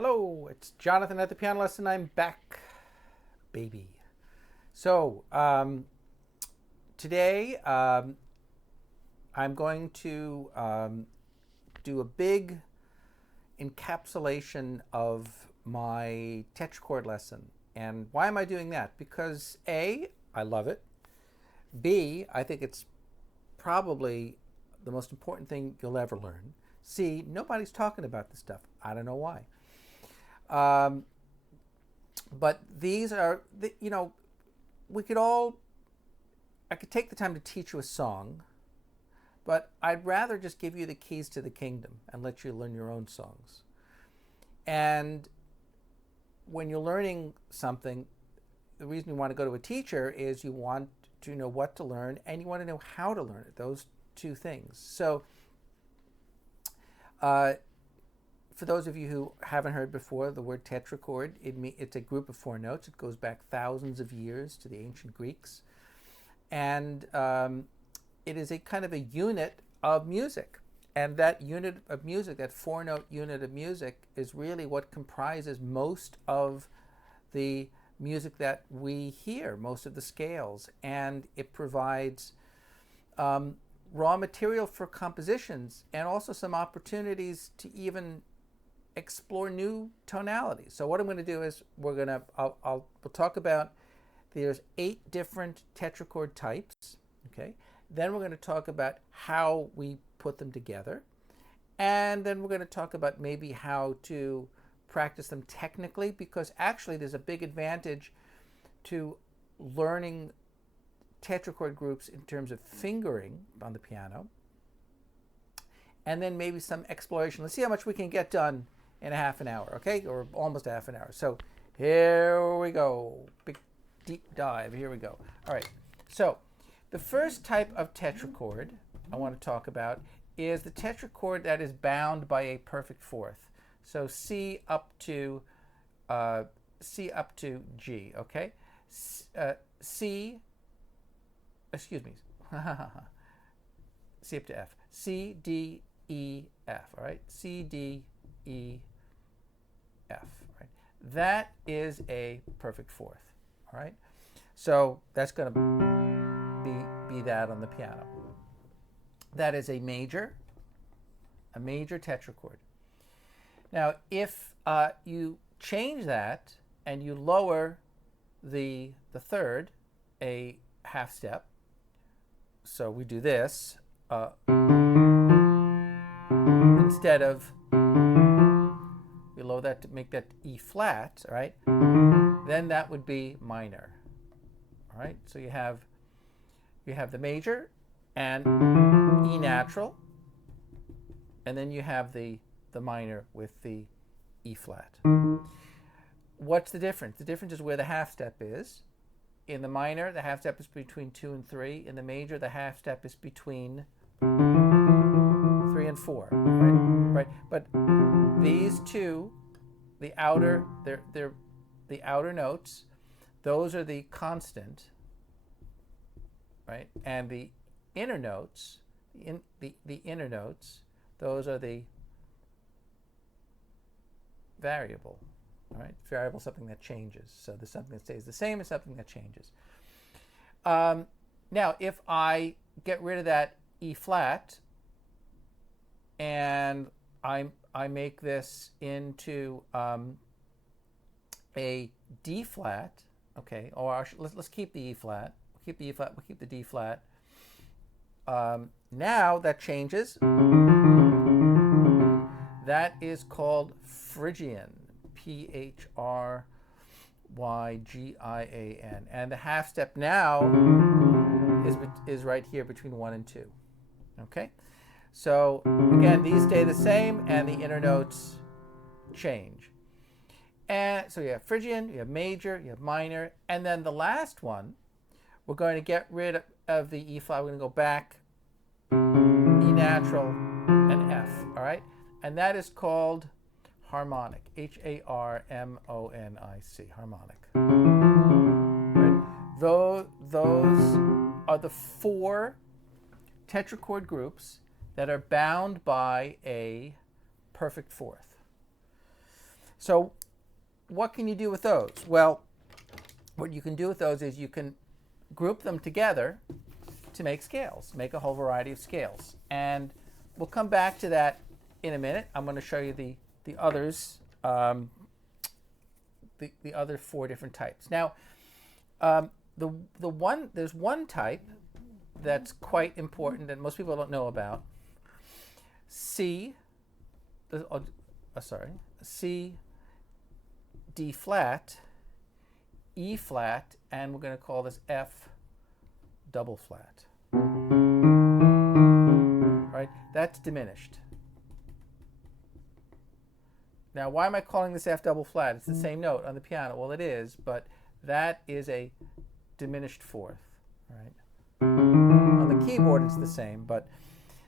Hello, it's Jonathan at the piano lesson. I'm back, baby. So today I'm going to do a big encapsulation of my tetrachord lesson. And why am I doing that? Because A, I love it. B, I think it's probably the most important thing you'll ever learn. C, nobody's talking about this stuff. I don't know why. But these are, we could all, I could take the time to teach you a song, but I'd rather just give you the keys to the kingdom and let you learn your own songs. And when you're learning something, the reason you want to go to a teacher is you want to know what to learn and you want to know how to learn it, those two things. So, for those of you who haven't heard before, the word tetrachord, it's a group of four notes. It goes back thousands of years to the ancient Greeks. And it is a kind of a unit of music. And that unit of music, that four-note unit of music, is really what comprises most of the music that we hear, most of the scales. And it provides raw material for compositions and also some opportunities to even explore new tonalities. So what I'm going to do is we'll talk about, there's 8 different tetrachord types, okay? Then we're going to talk about how we put them together. And then we're going to talk about maybe how to practice them technically, because actually there's a big advantage to learning tetrachord groups in terms of fingering on the piano. And then maybe some exploration. Let's see how much we can get done in a half an hour, okay? Or almost a half an hour. So here we go. Big deep dive. Here we go. All right. So the first type of tetrachord I want to talk about is the tetrachord that is bound by a perfect fourth. So C up to G, okay? C up to F. C, D, E, F, all right? C, D, E, F, right? That is a perfect fourth, all right? So that's going to be that on the piano. That is a major tetrachord. Now, if you change that and you lower the third a half step, so we do this instead of, we lower that to make that E flat, all right? Then that would be minor, all right? So you have the major and E natural, and then you have the minor with the E flat. What's the difference? The difference is where the half step is. In the minor, the half step is between 2 and 3. In the major, the half step is between 3 and 4. Right? But these two, the outer, they're the outer notes, those are the constant, right? And the inner notes, the inner notes, those are the variable. All right, variable, something that changes. So there's something that stays the same and something that changes. Now, if I get rid of that E flat and I make this into a D flat, okay, or let's keep the E flat. We'll keep the E flat. We'll keep the D flat. Now that changes. That is called Phrygian. Phrygian. And the half step now is right here between 1 and 2. Okay? So again, these stay the same and the inner notes change. And so you have Phrygian, you have major, you have minor, and then the last one, we're going to get rid of the E flat. We're going to go back, E natural, and F. All right? And that is called harmonic, Harmonic, harmonic. Right? Those are the 4 tetrachord groups that are bound by a perfect fourth. So what can you do with those? Well, what you can do with those is you can group them together to make scales, make a whole variety of scales. And we'll come back to that in a minute. I'm going to show you the others, the other 4 different types. Now, there's one type that's quite important that most people don't know about. C, D flat, E flat, and we're going to call this F double flat. Right? That's diminished. Now, why am I calling this F double flat? It's the same note on the piano. Well, it is, but that is a diminished 4th. Right? On the keyboard, it's the same, but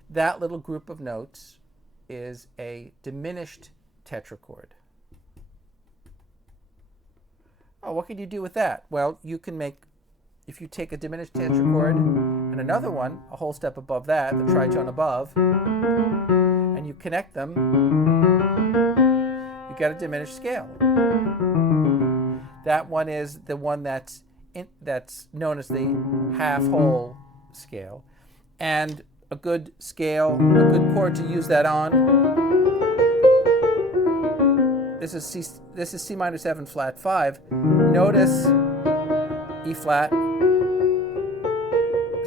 that little group of notes is a diminished tetrachord. Oh, what could you do with that? Well, you can make, if you take a diminished tetrachord and another one, a whole step above that, the tritone above, and you connect them, you get a diminished scale. That one is the one that's known as the half-whole scale. And a good scale, a good chord to use that on. This is C minor 7 flat 5. Notice E flat.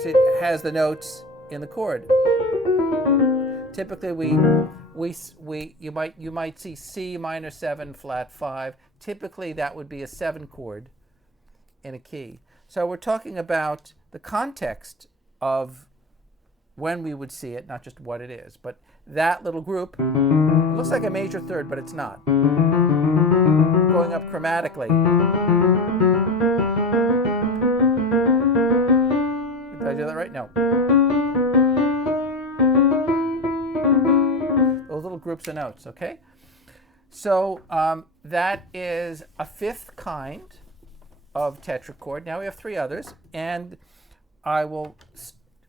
See, it has the notes in the chord. Typically, you might see C minor 7 flat 5. Typically, that would be a 7 chord in a key. So we're talking about the context of when we would see it, not just what it is. But that little group, it looks like a major 3rd, but it's not. Going up chromatically. Did I do that right? No. Those little groups of notes, okay? So that is a 5th kind of tetrachord. Now we have 3 others, and I will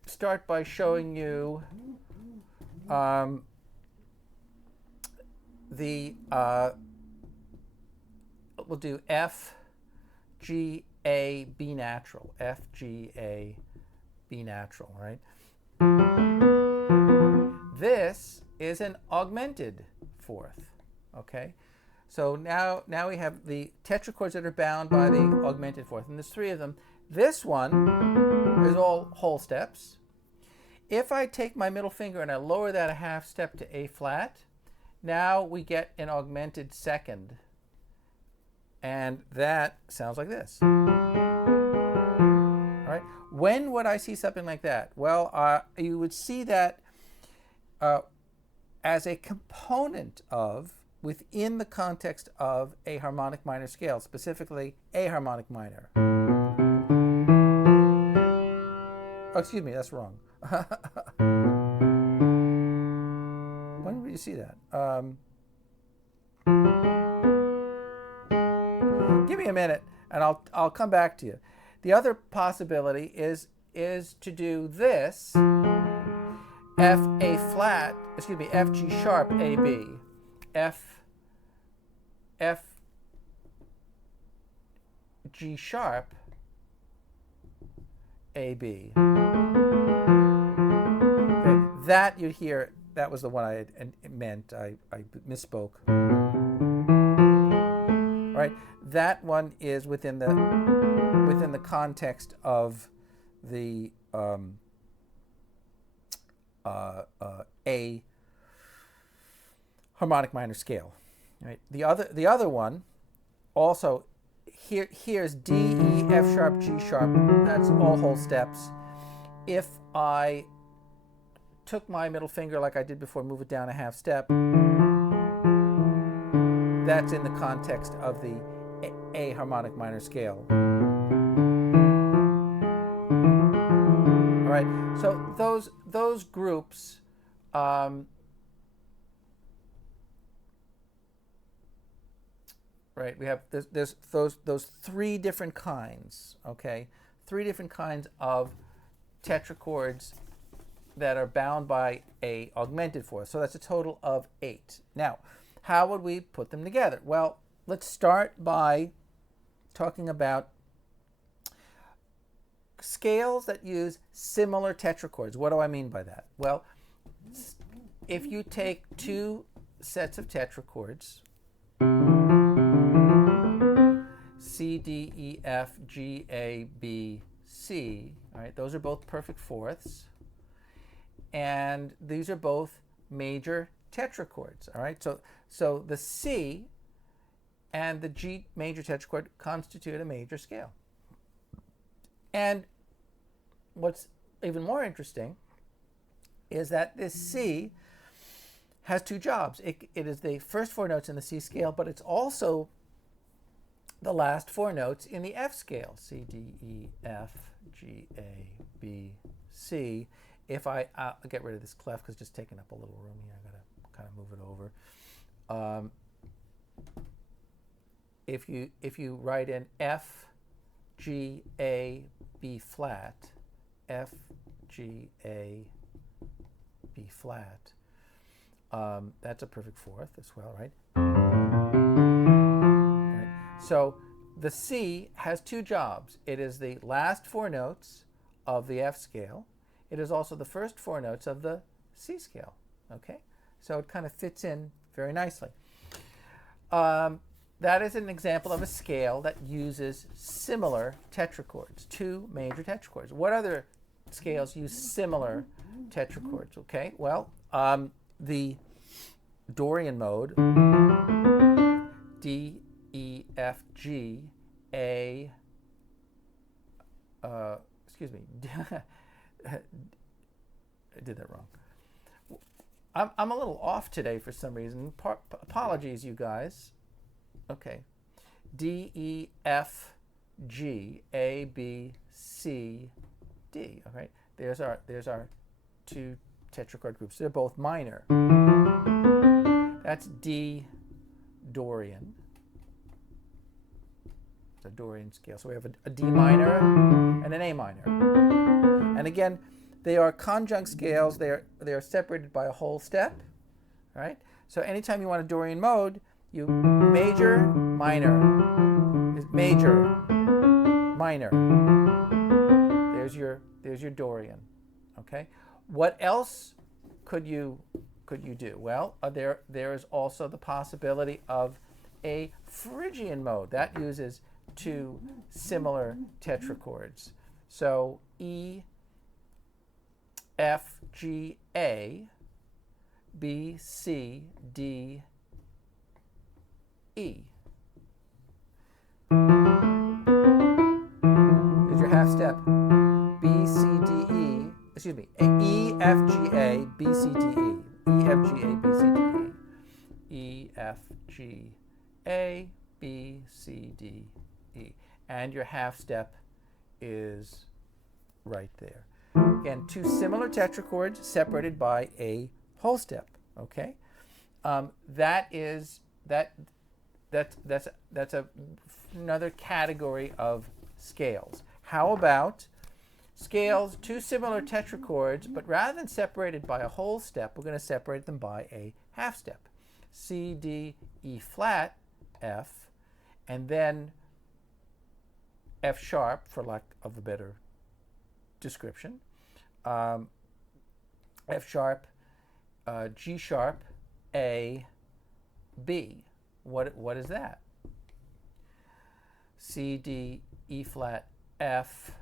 start by showing you we'll do F, G, A, B natural. F, G, A, B natural, right? This is an augmented 4th, okay? So now we have the tetrachords that are bound by the augmented 4th, and there's 3 of them. This one is all whole steps. If I take my middle finger and I lower that a half step to A flat, now we get an augmented 2nd. And that sounds like this. All right. When would I see something like that? Well, you would see that as a component of, within the context of a harmonic minor scale, specifically A harmonic minor. Oh, excuse me, that's wrong. When would you see that? Give me a minute, and I'll come back to you. The other possibility is to do this, F A flat, excuse me, F G sharp A B, F G sharp A B. Okay, that you hear, that was the one I meant. I misspoke. All right, that one is within the context of the A harmonic minor scale. Right. The other one also, here's D, E, F sharp, G sharp. That's all whole steps. If I took my middle finger like I did before, move it down a half step, that's in the context of the A harmonic minor scale. All right, so those groups right, we have there's those 3 different kinds, okay? 3 different kinds of tetrachords that are bound by a augmented 4th. So that's a total of 8. Now, how would we put them together? Well, let's start by talking about scales that use similar tetrachords. What do I mean by that? Well, if you take two sets of tetrachords, C, D, E, F, G, A, B, C, all right, those are both perfect fourths, and these are both major tetrachords, all right? So the C and the G major tetrachord constitute a major scale. And what's even more interesting is that this C has two jobs. It is the first four notes in the C scale, but it's also the last four notes in the F scale. C, D, E, F, G, A, B, C. If I'll get rid of this clef because it's just taking up a little room here. I gotta kind of move it over. If you write in F, G, A, B flat, F, G, A, B flat, that's a perfect fourth as well, right? So the C has two jobs. It is the last four notes of the F scale. It is also the first four notes of the C scale, okay? So it kind of fits in very nicely. That is an example of a scale that uses similar tetrachords, two major tetrachords. What other scales use similar tetrachords, okay? Well, the Dorian mode, D, E, F, G, A, excuse me, I did that wrong. I'm a little off today for some reason. Apologies, you guys. Okay. D, E, F, G, A, B, C, D. All right. There's our two tetrachord groups. They're both minor. That's D Dorian. It's a Dorian scale. So we have a D minor and an A minor. And again, they are conjunct scales. They are separated by a whole step. All right. So anytime you want a Dorian mode, you major, minor, major, minor. There's your Dorian. Okay. What else could you do? Well, there is also the possibility of a Phrygian mode that uses two similar tetrachords. So E, F, G, A, B, C, D, E. There's your half step. B, C, D, E. Excuse me. E, F, G, A, B, C, D, E. E, F, G, A, B, C, D, E. E, F, G, A, B, C, D, E. And your half step is right there. Again, two similar tetrachords separated by a whole step. Okay, that's another category of scales. How about scales, two similar tetrachords, but rather than separated by a whole step, we're going to separate them by a half step. C, D, E flat, F, and then F sharp, for lack of a better description. F sharp, G sharp, A, B. What is that? C, D, E flat, F,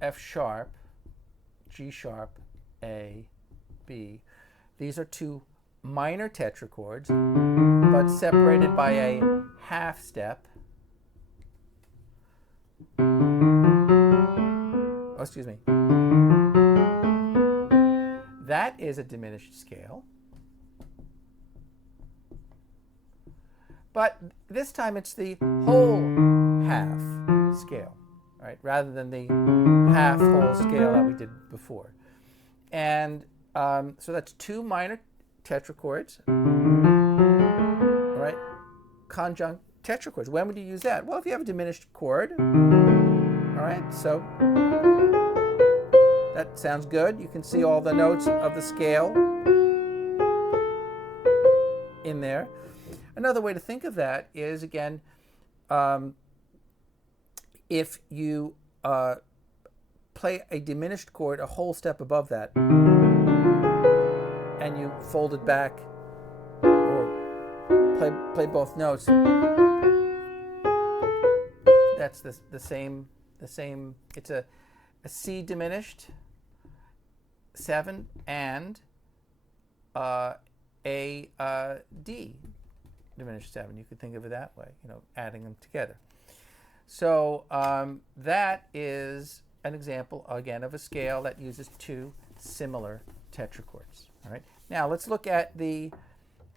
F sharp, G sharp, A, B. These are two minor tetrachords, but separated by a half step. Oh, excuse me. That is a diminished scale. But this time it's the whole half scale, right? Rather than the half whole scale that we did before. And so that's two minor tetrachords, all right? Conjunct tetrachords. When would you use that? Well, if you have a diminished chord, all right? So that sounds good. You can see all the notes of the scale in there. Another way to think of that is, again, if you play a diminished chord a whole step above that, and you fold it back, or play both notes, that's the same. It's a C diminished 7 and a D diminished 7. You could think of it that way, adding them together. So that is an example, again, of a scale that uses two similar tetrachords. All right. Now let's look at the,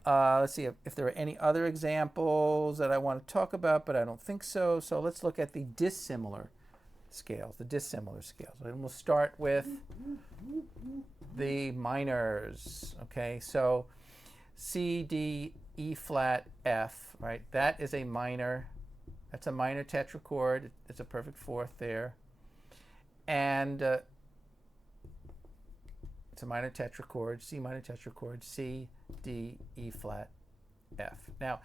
let's see if there are any other examples that I want to talk about, but I don't think so. So let's look at the dissimilar scales, And we'll start with the minors. Okay, so C, D, E flat, F, right? That is a minor. That's a minor tetrachord. It's a perfect fourth there. And it's a minor tetrachord, C minor tetrachord, C, D, E flat, F. Now,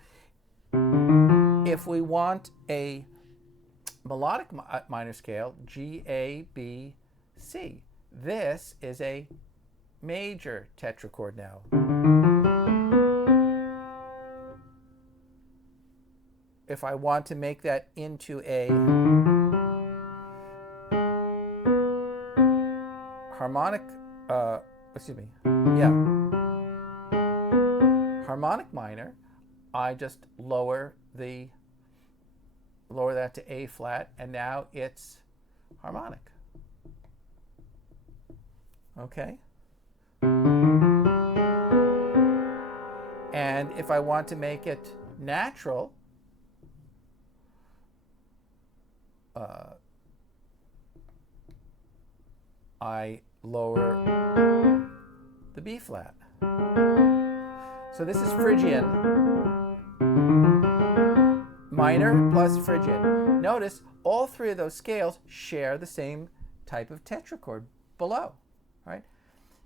if we want a melodic minor scale, G, A, B, C, this is a major tetrachord now. If I want to make that into a harmonic, harmonic minor, I just lower that to A flat, and now it's harmonic. Okay? And if I want to make it natural, I lower the B flat. So this is Phrygian. Minor plus Phrygian. Notice all three of those scales share the same type of tetrachord below, right?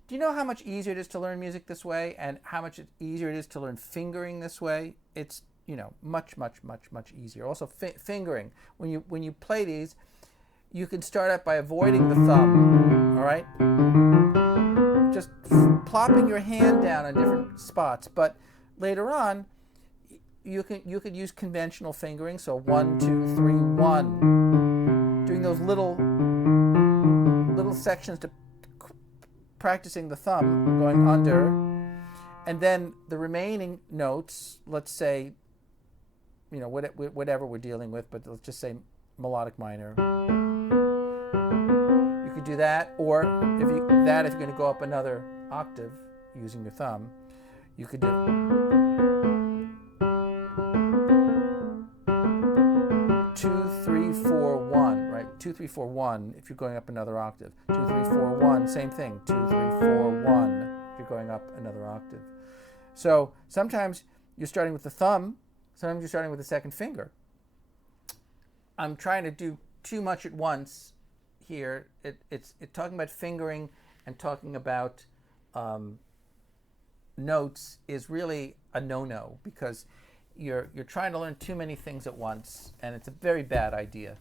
Do you know how much easier it is to learn music this way, and how much easier it is to learn fingering this way? It's, much, much, much, much easier. Also, fingering. When you play these, you can start out by avoiding the thumb, all right? Just plopping your hand down on different spots. But later on, you could use conventional fingering. So 1, 2, 3, 1, doing those little sections to practicing the thumb, going under, and then the remaining notes. Let's say, whatever we're dealing with, but let's just say melodic minor. You could do that, or if you're going to go up another octave using your thumb, you could do 2, 3, 4, 1, right? 2, 3, 4, 1 if you're going up another octave. 2, 3, 4, 1, same thing. 2, 3, 4, 1 if you're going up another octave. So sometimes you're starting with the thumb, sometimes you're starting with the second finger. I'm trying to do too much at once here. It's talking about fingering and talking about notes is really a no-no, because you're trying to learn too many things at once, and it's a very bad idea.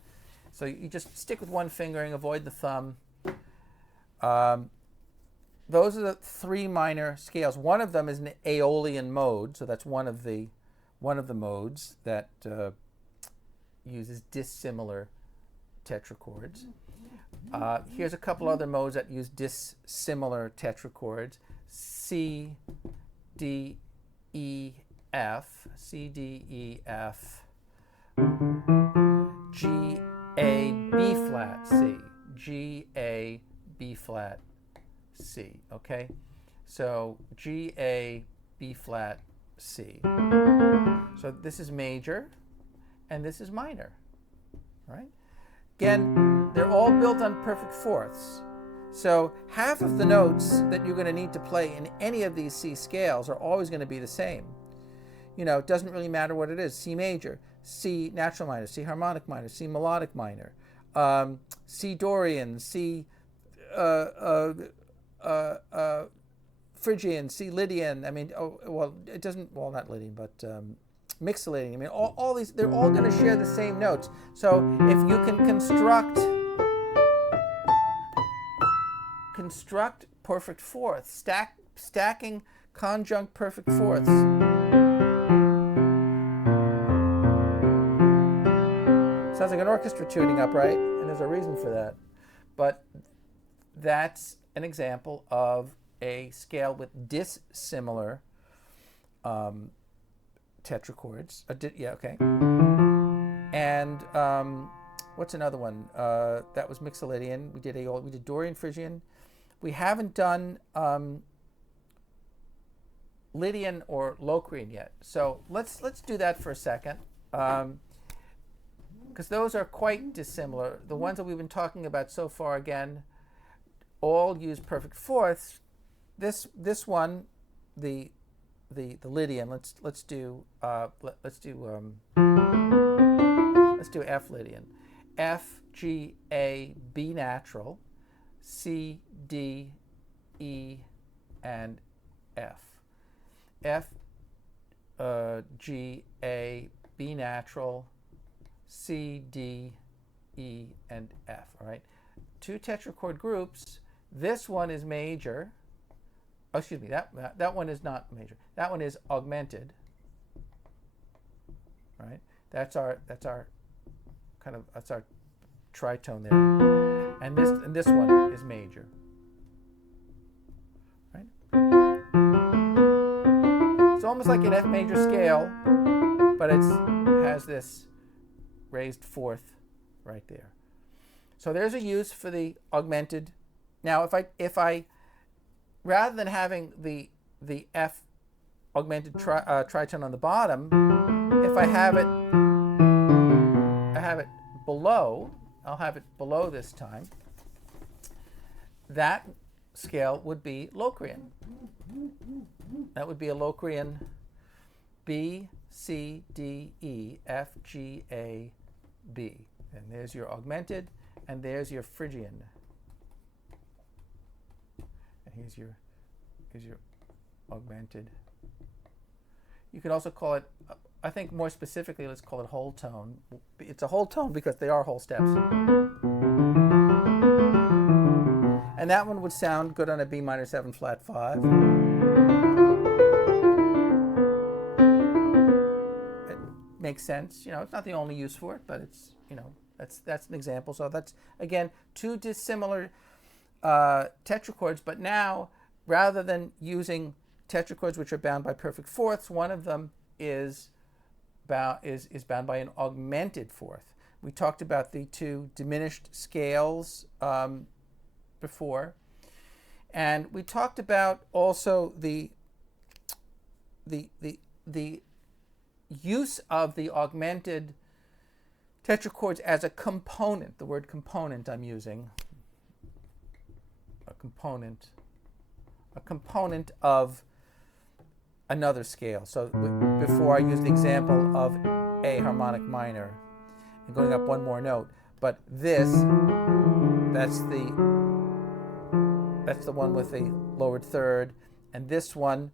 So you just stick with one fingering, avoid the thumb. Those are the three minor scales. One of them is an Aeolian mode, so that's one of the modes that uses dissimilar tetrachords. Here's a couple other modes that use dissimilar tetrachords: C, D, E, F, C, D, E, F, G, A, B flat, C, G, A, B flat, C. Okay, so G, A, B flat, C. So this is major, and this is minor, right? Again, they're all built on perfect fourths. So half of the notes that you're going to need to play in any of these C scales are always going to be the same. It doesn't really matter what it is. C major, C natural minor, C harmonic minor, C melodic minor, C Dorian, C Phrygian, C Lydian. I mean, oh, well, it doesn't, well, not Lydian, but Mixolydian. I mean, all these, they're all going to share the same notes. So if you can construct perfect fourths, stacking conjunct perfect fourths. Sounds like an orchestra tuning up, right? And there's a reason for that. But that's an example of a scale with dissimilar tetrachords. Yeah, okay. And what's another one? That was Mixolydian. We did Dorian, Phrygian. We haven't done Lydian or Locrian yet. So let's do that for a second, because those are quite dissimilar. The ones that we've been talking about so far, again, all use perfect fourths. This one, the Lydian. Let's do F Lydian. F, G, A, B natural, C, D, E, and F. F, G, A, B natural, C, D, E, and F. All right. Two tetrachord groups. This one is major. Oh, excuse me. That one is not major. That one is augmented. All right. That's our tritone there. And this one is major. Right? It's almost like an F major scale, but it has this raised fourth right there. So there's a use for the augmented. Now, if I rather than having the F augmented tritone on the bottom, if I have it below, I'll have it below this time. That scale would be Locrian. That would be a Locrian B, C, D, E, F, G, A, B. And there's your augmented, and there's your Phrygian. And here's your augmented. You could also call it, I think more specifically, let's call it whole tone. It's a whole tone because they are whole steps. And that one would sound good on a B minor 7 flat 5. It makes sense. You know, it's not the only use for it, but it's, you know, that's an example. So that's, again, two dissimilar tetrachords, but now rather than using tetrachords which are bound by perfect fourths, one of them is bound by an augmented fourth. We talked about the two diminished scales before, and we talked about also the use of the augmented tetrachords as a component. The word component I'm using. A component of another scale. So before I used the example of A harmonic minor and going up one more note, but that's the one with the lowered third, and this one,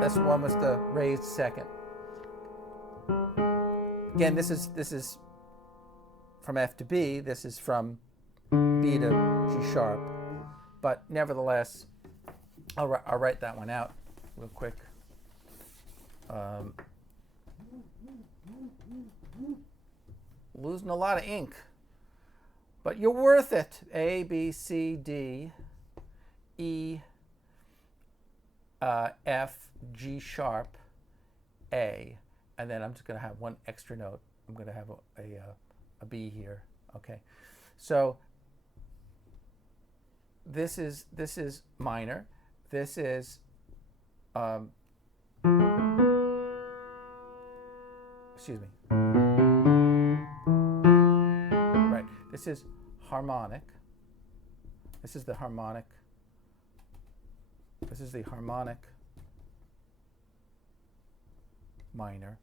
that's the one with the raised second. Again, this is from F to B. This is from B to G sharp, but nevertheless, I'll write that one out real quick. Losing a lot of ink, but you're worth it. A, B, C, D, E, F, G sharp, A, and then I'm just going to have one extra note. I'm going to have a B here. Okay, so this is minor. This is excuse me. Right. This is harmonic. This is the harmonic. This is the harmonic minor.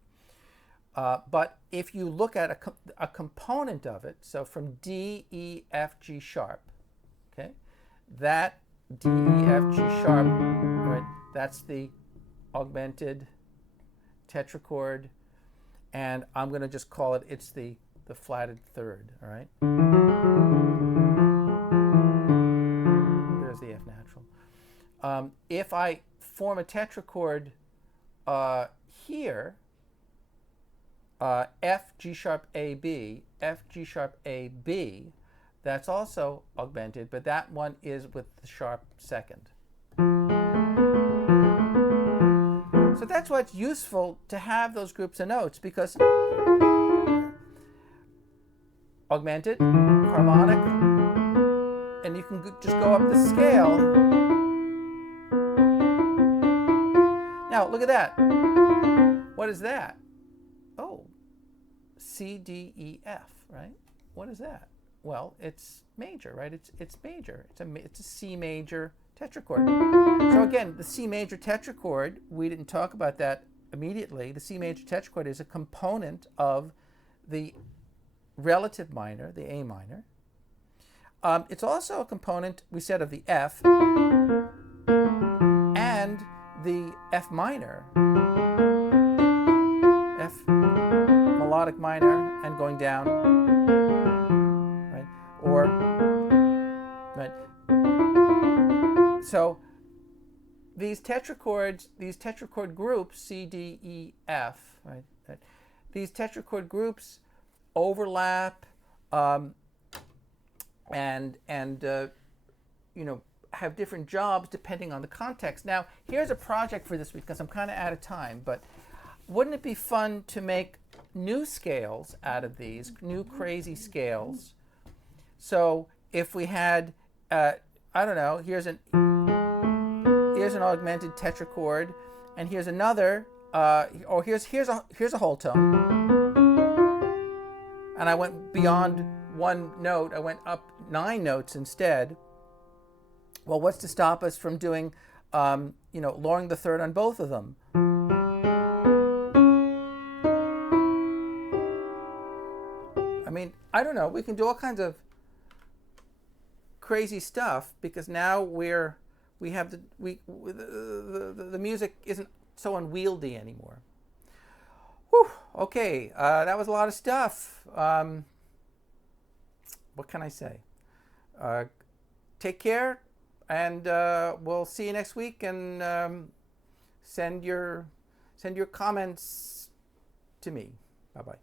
But if you look at a component of it, so from D, E, F, G sharp, okay, that D, E, F, G sharp, right? That's the augmented tetrachord, and I'm going to just call it, it's the flatted third, all right? There's the F natural. If I form a tetrachord here, F, G sharp, A, B, F, G sharp, A, B, that's also augmented, but that one is with the sharp second. So that's why it's useful to have those groups of notes, because augmented, harmonic, and you can just go up the scale. Now, look at that. What is that? Oh, C, D, E, F, right? What is that? Well, it's major, right? It's major. It's a C major tetrachord. So again, the C major tetrachord, we didn't talk about that immediately. The C major tetrachord is a component of the relative minor, the A minor. It's also a component, we said, of the F and the F minor. F melodic minor and going down, right? Or, right? So these tetrachords, these tetrachord groups, C, D, E, F, right? These tetrachord groups overlap and you know, have different jobs depending on the context. Now, here's a project for this week because I'm kind of out of time, but wouldn't it be fun to make new scales out of these, new crazy scales? So if we had, I don't know, here's an augmented tetrachord, and here's another, or here's a whole tone, and I went beyond one note. I went up 9 notes instead. Well, what's to stop us from doing, you know, lowering the third on both of them? I mean, I don't know. We can do all kinds of crazy stuff because now we have the music isn't so unwieldy anymore. Whew, okay, that was a lot of stuff. What can I say? Take care, and we'll see you next week. And send your comments to me. Bye bye.